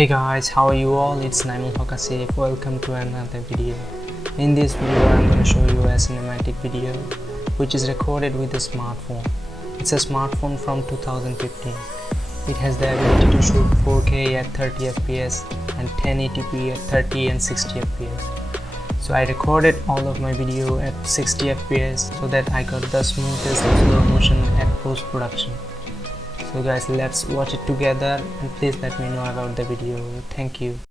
Hey guys, how are you all? It's Naimul. Welcome to another video. In this video I'm going to show you a cinematic video which is recorded with a smartphone. It's a smartphone from 2015. It has the ability to shoot 4K at 30 fps and 1080p at 30 and 60 fps. So I recorded all of my video at 60 fps so that I got the smoothest slow motion at post-production. So guys, let's watch it together and please let me know about the video. Thank you.